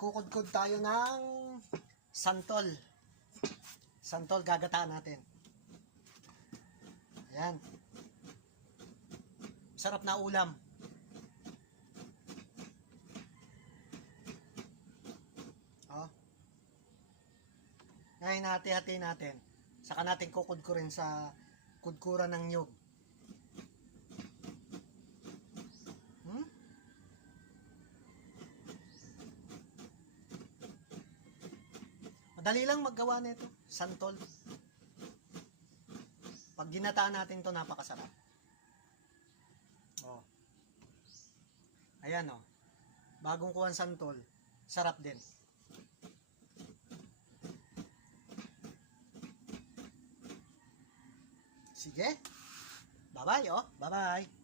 Magkukudkod tayo ng santol. Santol gagataan natin. Ayan. Sarap na ulam. Oh. Ngayon hati-hati natin. Saka natin kukudkurin sa kudkuran ng nyug. Madali lang maggawa nito, santol. Pag ginataan natin to, napakasarap. Oh. Ayan oh. Bagong kuhan santol, sarap din. Sige. Bye-bye oh. Bye-bye.